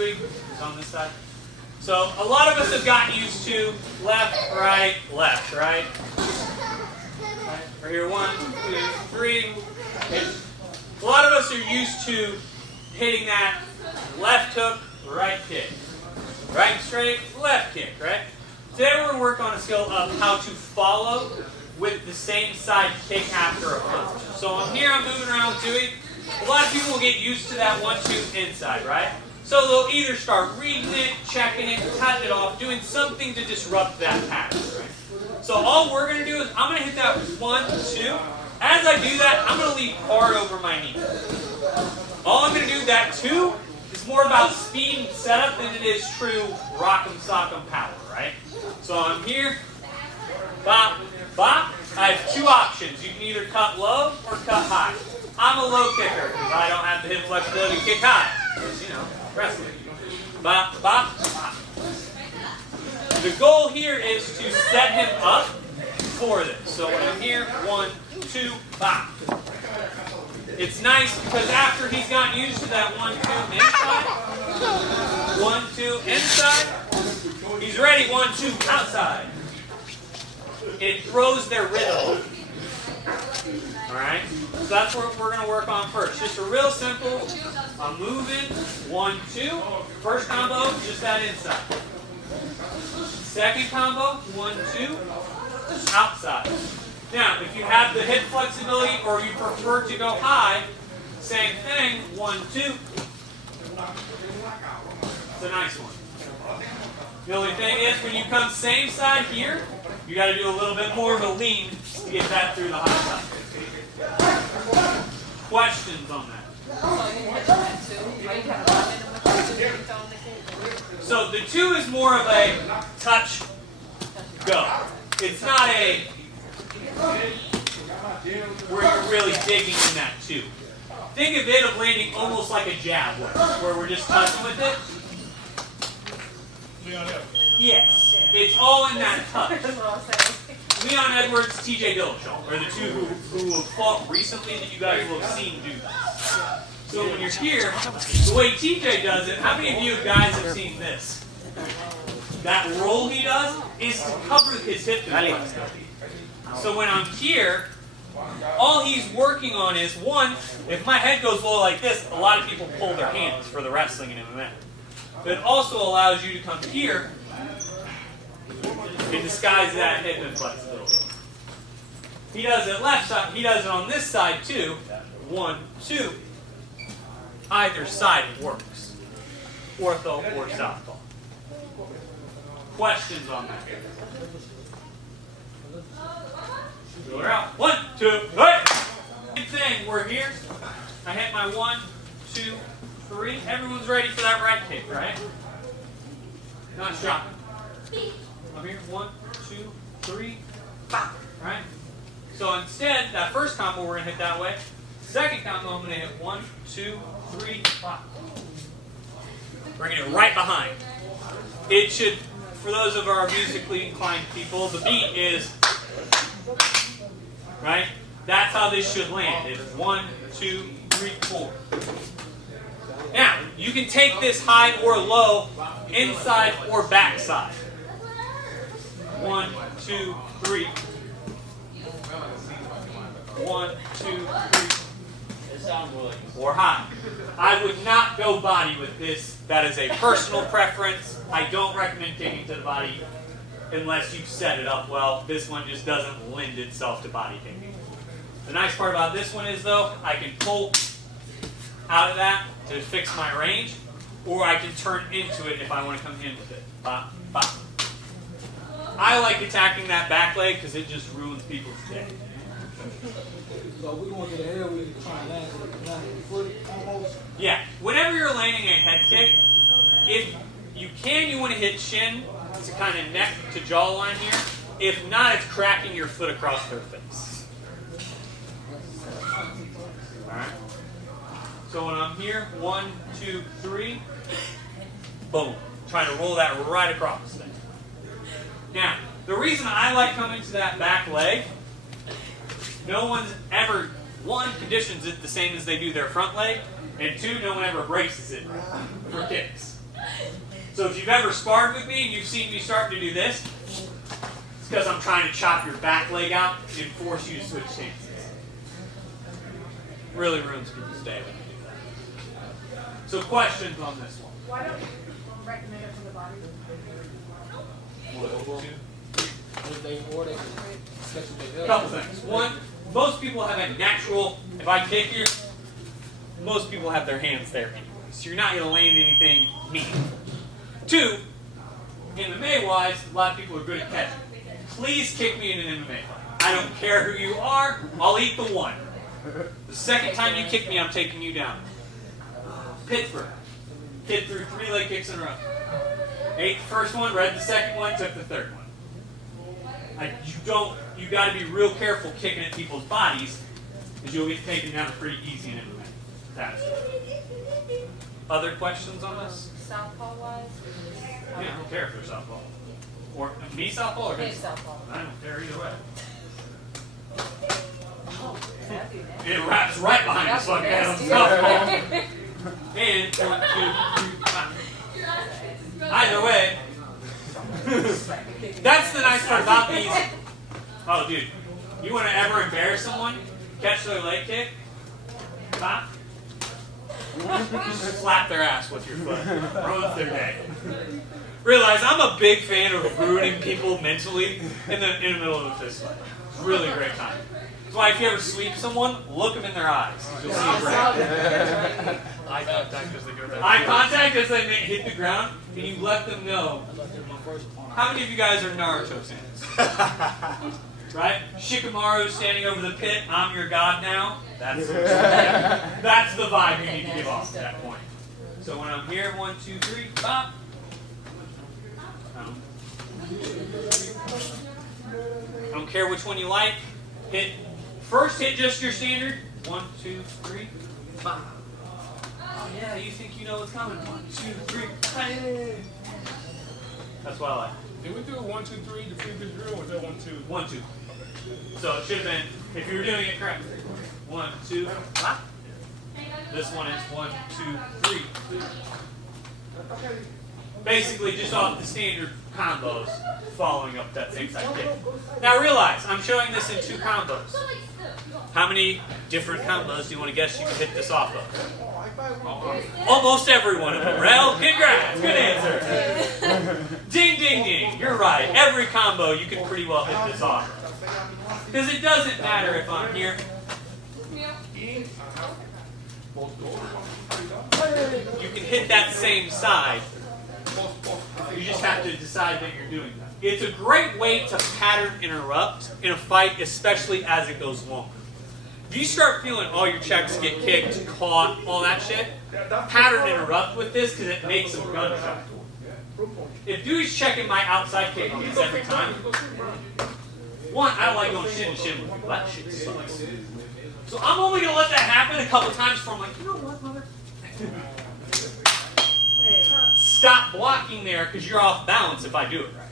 Dewey is on this side. So a lot of us have gotten used to left, right. Right here, 1, 2, 3. A lot of us are used to hitting that left hook, right kick. Right and straight, left kick, right? Today we're going to work on a skill of how to follow with the same side kick after a punch. So I'm here, I'm moving around with Dewey. A lot of people will get used to that 1-2 inside, right? So they'll either start reading it, checking it, cutting it off, doing something to disrupt that pattern, right? So all we're going to do is I'm going to hit that 1-2. As I do that, I'm going to leave hard over my knee. All I'm going to do, that 2, is more about speed and setup than it is true rock'em sock'em power, right? So I'm here, bop, bop. I have 2 options. You can either cut low or cut high. I'm a low kicker because I don't have the hip flexibility to kick high. Because, you know, wrestling. Bop, bop, bop. The goal here is to set him up for this. So when I'm here, 1, 2, bop. It's nice because after he's gotten used to that 1-2 inside, 1-2 inside, he's ready 1-2 outside. It throws their rhythm. Alright? So that's what we're going to work on first. Just a real simple, I'm moving, 1-2. First combo, just that inside. Second combo, 1-2, outside. Now, if you have the hip flexibility or you prefer to go high, same thing, 1-2. It's a nice one. The only thing is, when you come same side here, you got to do a little bit more of a lean to get that through the high side. Questions on that? So the 2 is more of a touch, go. It's not a where you're really digging in that 2. Think of it of landing almost like a jab, where we're just touching with it. Yes, it's all in that touch. Leon Edwards, TJ Dillashaw are the 2 who have fought recently that you guys will have seen do this. So when you're here, the way TJ does it, how many of you guys have seen this? That roll he does is to cover his hip flexibility. So when I'm here, all he's working on is, 1, if my head goes low like this, a lot of people pull their hands for the wrestling and MMA. But it also allows you to come here and disguise that hip and flexibility. He does it left side, he does it on this side too. 1, 2. Either side works. Ortho or southpaw. Questions on that? We're out. 1, 2, 3. Same thing. We're here. I hit my 1, 2, 3. Everyone's ready for that right kick, right? Not shocking. I'm here. 1, 2, 3. Bop. Right? So instead, that first combo we're going to hit that way. Second combo, I'm going to hit 1, 2, 3. Bop. Bringing it right behind. It should, for those of our musically inclined people, the beat is, right? That's how this should land. It's 1, 2, 3, 4. Now, you can take this high or low, inside or backside. 1, 2, 3. 1, 2, 3. Or high. I would not go body with this. That is a personal preference. I don't recommend kicking to the body unless you've set it up well. This one just doesn't lend itself to body kicking. The nice part about this one is, though, I can pull out of that to fix my range, or I can turn into it if I want to come in with it. Bop, bop. I like attacking that back leg because it just ruins people's day. So we want to get ahead, we try and land the foot almost. Yeah, whenever you're landing a head kick, if you can, you want to hit shin to kind of neck to jawline here. If not, it's cracking your foot across their face. Alright. So when I'm here, 1, 2, 3, boom. Trying to roll that right across there. Now, the reason I like coming to that back leg, no one's ever, 1, conditions it the same as they do their front leg, and 2, no one ever braces it for kicks. So if you've ever sparred with me and you've seen me start to do this, it's because I'm trying to chop your back leg out and force you to switch stances. Really ruins people's day when you do that. So questions on this one? Why don't you recommend it for the body? A couple things. One, most people have a natural, if I kick you, most people have their hands there anyway. So you're not going to land anything meaningful. Two, MMA-wise, a lot of people are good at catching. Please kick me in an MMA fight. I don't care who you are, I'll eat the one. The second time you kick me, I'm taking you down. Pittsburgh. Kid threw 3 leg kicks in a row. Ate the first one, read the second one, took the third one. You got to be real careful kicking at people's bodies, because you'll get taken down pretty easy in MMA. That's it. Other questions on this? Southpaw wise? Yeah, I don't care if they're southpaw. Or me southpaw or him? Southpaw. I don't care either way. That'd be nasty. It wraps right behind the fucking head on southpaw. And 1, 2, 3. Either way. That's the nice part about these. Oh, dude. You want to ever embarrass someone? Catch their leg kick? Stop. Just slap their ass with your foot. Ruins their day. Realize I'm a big fan of ruining people mentally in the middle of a fist fight. It's really a great time. That's why if you ever sweep someone, look them in their eyes. You'll see a break. Eye contact as they go down. Eye contact as they hit the ground, and you let them know. How many of you guys are Naruto fans? Right? Shikamaru standing over the pit, I'm your god now. That's the vibe you need to give off at that point. So when I'm here, 1, 2, 3, pop. I don't care which one you like. First hit just your standard. 1, 2, 3, pop. Oh yeah, you think you know what's coming. 1, 2, 3, hey. That's what I like. Did we do a 1, 2, 3 to feed the drill, or was that 1, 2? 1, 2. So it should have been, if you were doing it correct. 1, 2, pop. This one is 1, 2, 3. Basically just off the standard combos, following up that same side kick. Now realize, I'm showing this in 2 combos. How many different combos do you want to guess you can hit this off of? Almost every one of them. Rel, congrats, good answer. Ding, ding, ding, you're right. Every combo you can pretty well hit this off of. Because it doesn't matter if I'm here. You can hit that same side. You just have to decide that you're doing that. It's a great way to pattern interrupt in a fight, especially as it goes longer. If you start feeling all your checks get kicked, caught, all that shit, pattern interrupt with this because it makes them gun shy. If dude's checking my outside kick hits every time, one, I don't like going shin to shin with people. That shit sucks. So I'm only going to let that happen a couple times before I'm like, you know what, mother? Stop blocking there because you're off balance if I do it right.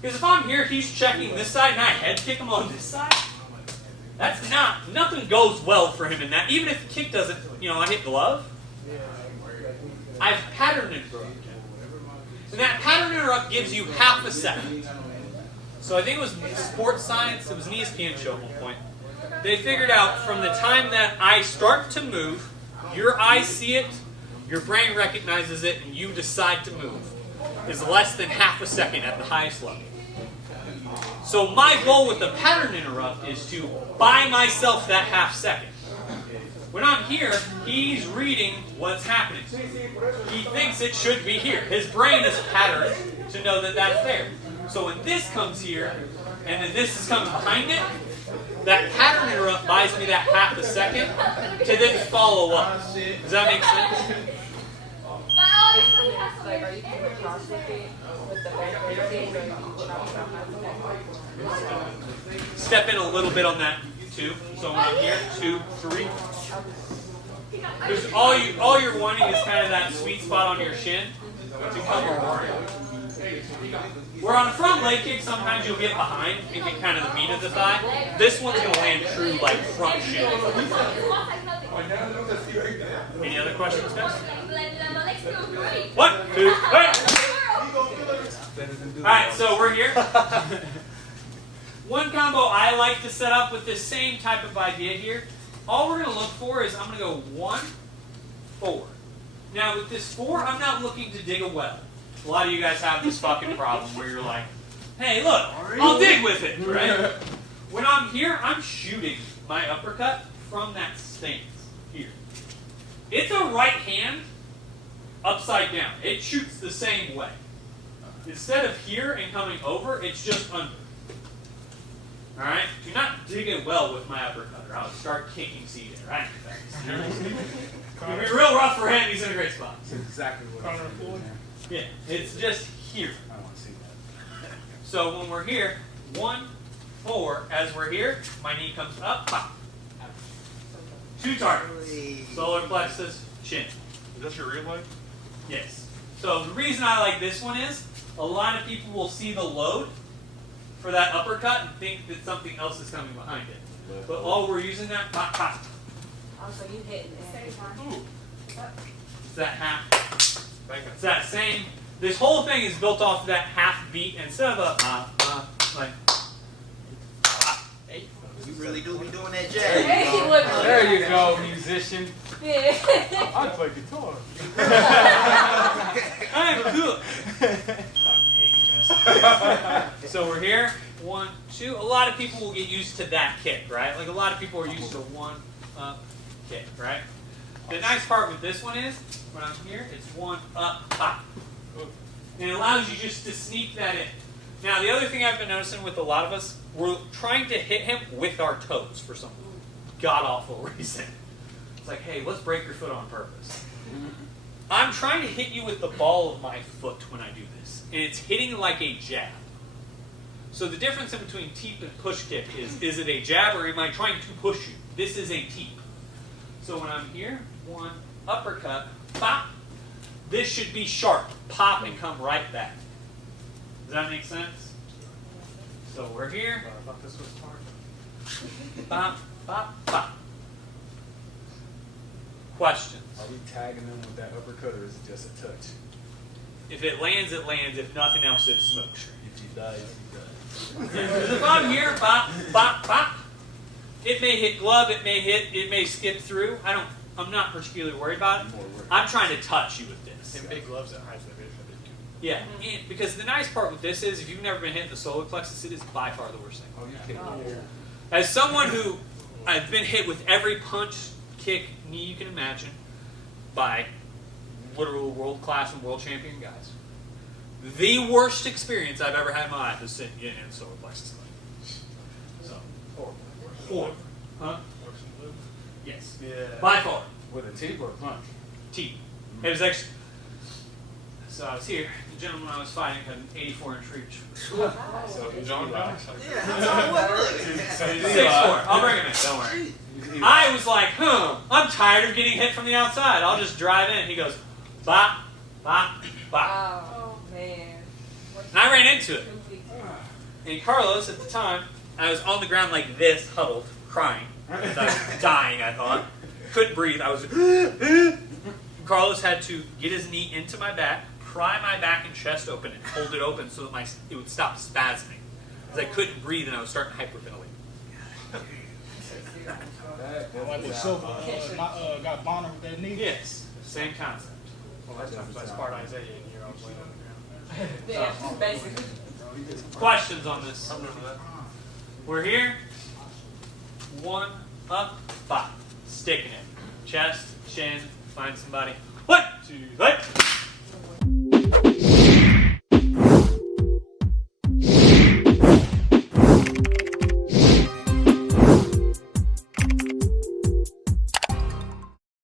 Because if I'm here, he's checking this side and I head kick him on this side, that's nothing goes well for him in that. Even if the kick doesn't, I hit glove, I've pattern interrupt. And that pattern interrupt gives you half a second. So I think it was Sports Science, it was an ESPN show at one point. They figured out from the time that I start to move, your eyes see it, your brain recognizes it, and you decide to move, is less than half a second at the highest level. So my goal with the pattern interrupt is to buy myself that half second. When I'm here, he's reading what's happening. He thinks it should be here. His brain is patterned to know that that's there. So when this comes here, and then this is coming behind it, that pattern interrupt buys me that half a second to then follow up. Does that make sense? Like, are you coming across with it with the back routine, or you chop Step in a little bit on that too. So when I'm here, 2, 3. Because all you're wanting is kind of that sweet spot on your shin to come around. Where on a front leg kick, sometimes you'll get behind and get kind of the meat of the thigh. This one's going to land true like front shin. Any other questions, guys? 1, 2, 3. do. Alright, so we're here. One combo I like to set up with this same type of idea here. All we're going to look for is I'm going to go 1, 4. Now with this 4, I'm not looking to dig a well. A lot of you guys have this fucking problem where you're like, hey, look, I'll dig with it, right? When I'm here, I'm shooting my uppercut from that stance here. It's a right hand upside down. It shoots the same way. Instead of here and coming over, it's just under. Alright? Do not dig it well with my uppercut, or I'll start kicking seed in right in your face. It'll be real rough for him, he's in a great spot. That's exactly what I'm saying. Yeah, it's just here. I want to see that. So when we're here, 1, 4, as we're here, my knee comes up, pop. 2 targets. Solar plexus, chin. Is that your real life? Yes. So the reason I like this one is, a lot of people will see the load for that uppercut and think that something else is coming behind it. But all we're using that, pop, pop. Oh, so you hitting it. It's that half. It's that same. This whole thing is built off of that half beat instead of a like. You really do be doing that jazz. There you go, musician. Yeah. I play guitar. I'm cool. So we're here. 1, 2. A lot of people will get used to that kick, right? Like a lot of people are used to 1 up kick, right? The nice part with this one is, when I'm here, it's 1 up, pop. And it allows you just to sneak that in. Now, the other thing I've been noticing with a lot of us, we're trying to hit him with our toes for some god-awful reason. It's like, hey, let's break your foot on purpose. I'm trying to hit you with the ball of my foot when I do this. And it's hitting like a jab. So the difference in between teep and push kick is it a jab or am I trying to push you? This is a teep. So when I'm here, 1 uppercut, pop. This should be sharp. Pop and come right back. Does that make sense? So we're here. I thought this was hard. Pop, pop, pop. Questions? Are we tagging them with that uppercut or is it just a touch? If it lands, it lands. If nothing else, it's smoke screen. If he dies, he dies. Because if I'm here, pop, pop, pop, it may hit glove, it may skip through. I'm not particularly worried about it. I'm trying to touch you with this. And big gloves that hides that big for big too. Yeah, and because the nice part with this is, if you've never been hit in the solar plexus, it is by far the worst thing. Oh, you kidding me? As someone who, I've been hit with every punch, kick, knee you can imagine by literal world-class and world champion guys. The worst experience I've ever had in my life is sitting in the solar plexus. So, horrible. Huh? Yes. Yeah. By far. With a teep or a punch? Teep. It was actually, so I was here, the gentleman I was fighting had an 84-inch reach. So John Brown? Yeah, that's all it was. 6'4". I'll bring him in, don't worry. I was like, I'm tired of getting hit from the outside. I'll just drive in. He goes, bop, bop, bop. Oh, man. And I ran into it. And Carlos, at the time, I was on the ground like this, huddled, crying. I was dying, I thought. Couldn't breathe. I was... Carlos had to get his knee into my back, pry my back and chest open, and hold it open so that it would stop spasming. Because I couldn't breathe and I was starting to hyperventilate. Like with Silver got Bonner with that knee. Yes, same concept. Well, last time I sparred Isaiah in here, I was laying on the ground. Yeah, basically. Questions on this? I remember that. We're here. 1 up, 5. Sticking it. Chest, chin, find somebody. 1, 2, 3.